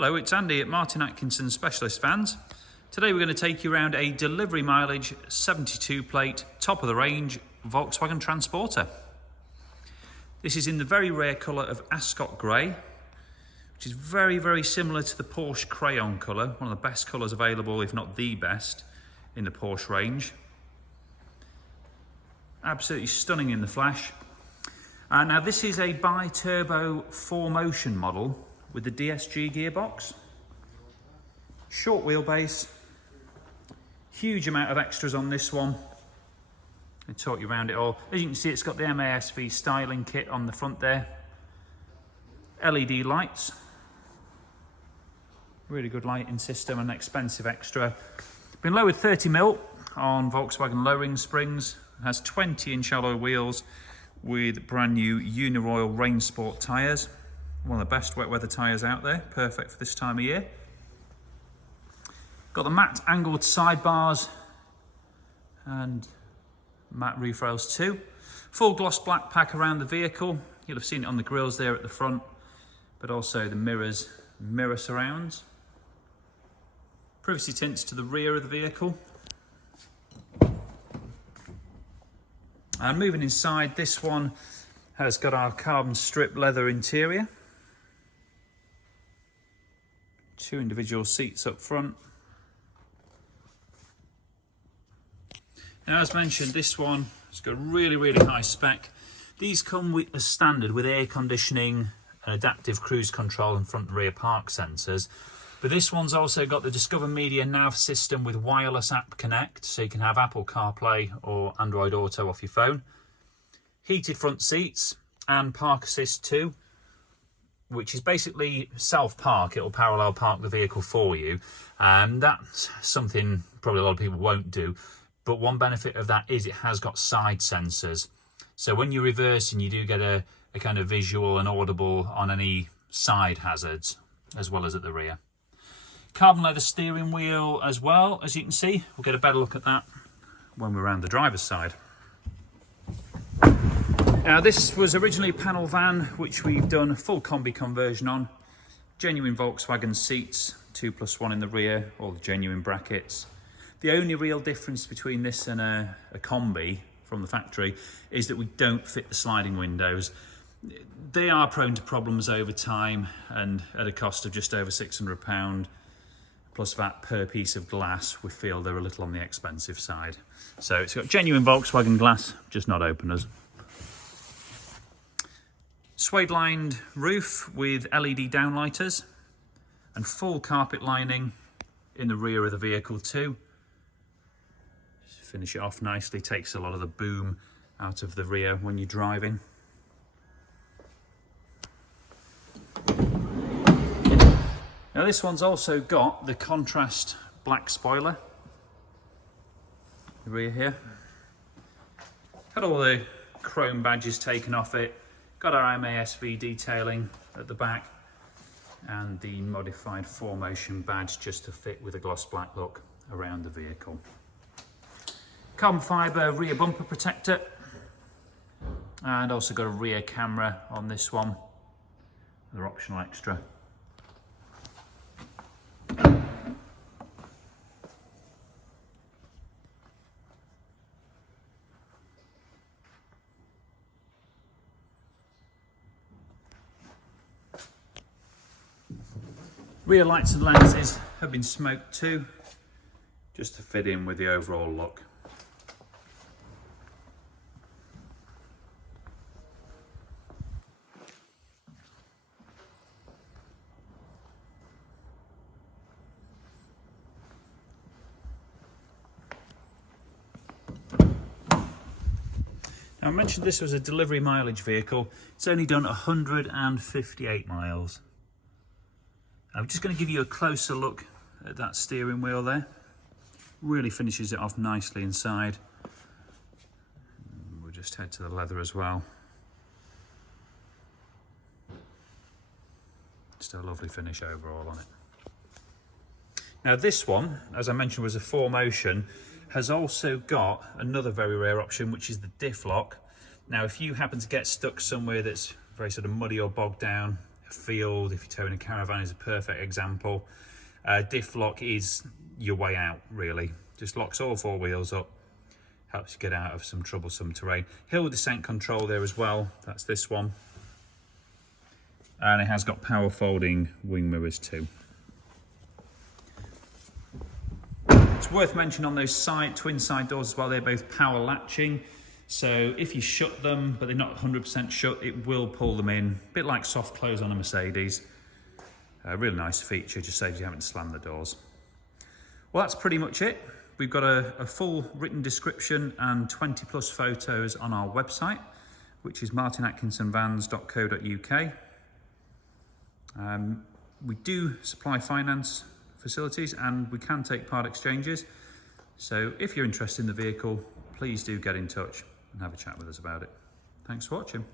Hello, it's Andy at Martin Atkinson Specialist Vans. Today we're going to take you around a delivery mileage 72 plate, top of the range Volkswagen Transporter. This is in the very rare colour of Ascot Grey, which is very similar to the Porsche Crayon colour, one of the best colours available, if not the best, in the Porsche range. Absolutely stunning in the flesh. Now this is a bi-turbo 4Motion model with the DSG gearbox. Short wheelbase, huge amount of extras on this one. I'll talk you around it all. As you can see, it's got the MASV styling kit on the front there. LED lights, really good lighting system, an expensive extra. Been lowered 30mm on Volkswagen lowering springs. It has 20-inch alloy wheels with brand new Uniroyal Rain Sport tyres. One of the best wet weather tyres out there, perfect for this time of year. Got the matte angled sidebars and matte roof rails too. Full gloss black pack around the vehicle. You'll have seen it on the grills there at the front, but also the mirror surrounds. Privacy tints to the rear of the vehicle. And moving inside, this one has got our carbon strip leather interior. 2 individual seats up front. Now, as mentioned, this one has got really high spec. These come with, as standard, with air conditioning, and adaptive cruise control and front and rear park sensors. But this one's also got the Discover Media nav system with wireless app connect, so you can have Apple Carplay or Android Auto off your phone. Heated front seats and park assist too, which is basically self-park. It'll parallel park the vehicle for you. That's something probably a lot of people won't do. But one benefit of that is it has got side sensors. So when you're reversing, you do get a kind of visual and audible on any side hazards, as well as at the rear. Carbon leather steering wheel as well, as you can see. We'll get a better look at that when we're around the driver's side. Now, this was originally a panel van, which we've done a full Combi conversion on. Genuine Volkswagen seats, 2+1 in the rear, all the genuine brackets. The only real difference between this and a Combi from the factory is that we don't fit the sliding windows. They are prone to problems over time, and at a cost of just over £600 plus VAT per piece of glass, we feel they're a little on the expensive side. So it's got genuine Volkswagen glass, just not openers. Suede lined roof with LED downlighters and full carpet lining in the rear of the vehicle too. Just finish it off nicely, takes a lot of the boom out of the rear when you're driving. Now this one's also got the contrast black spoiler, the rear here. Had all the chrome badges taken off it. Got our MASV detailing at the back and the modified 4Motion badge just to fit with a gloss black look around the vehicle. Carbon fibre rear bumper protector, and also got a rear camera on this one, another optional extra. Rear lights and lenses have been smoked too, just to fit in with the overall look. Now, I mentioned this was a delivery mileage vehicle. It's only done 158 miles. I'm just going to give you a closer look at that steering wheel there. Really finishes it off nicely inside. We'll just head to the leather as well. Just a lovely finish overall on it. Now this one, as I mentioned, was a 4Motion, has also got another very rare option, which is the Diff lock. Now if you happen to get stuck somewhere that's very sort of muddy or bogged down, a field, if you're towing a caravan is a perfect example. Diff lock is your way out, really. Just locks all four wheels up, helps you get out of some troublesome terrain. Hill descent control there as well, that's this one. And it has got power folding wing mirrors too. It's worth mentioning on those twin side doors as well, they're both power latching. So if you shut them, but they're not 100% shut, it will pull them in. A bit like soft close on a Mercedes. A really nice feature, just saves you having to slam the doors. Well, that's pretty much it. We've got a full written description and 20 plus photos on our website, which is martinatkinsonvans.co.uk. We do supply finance facilities and we can take part exchanges. So if you're interested in the vehicle, please do get in touch and have a chat with us about it. Thanks for watching.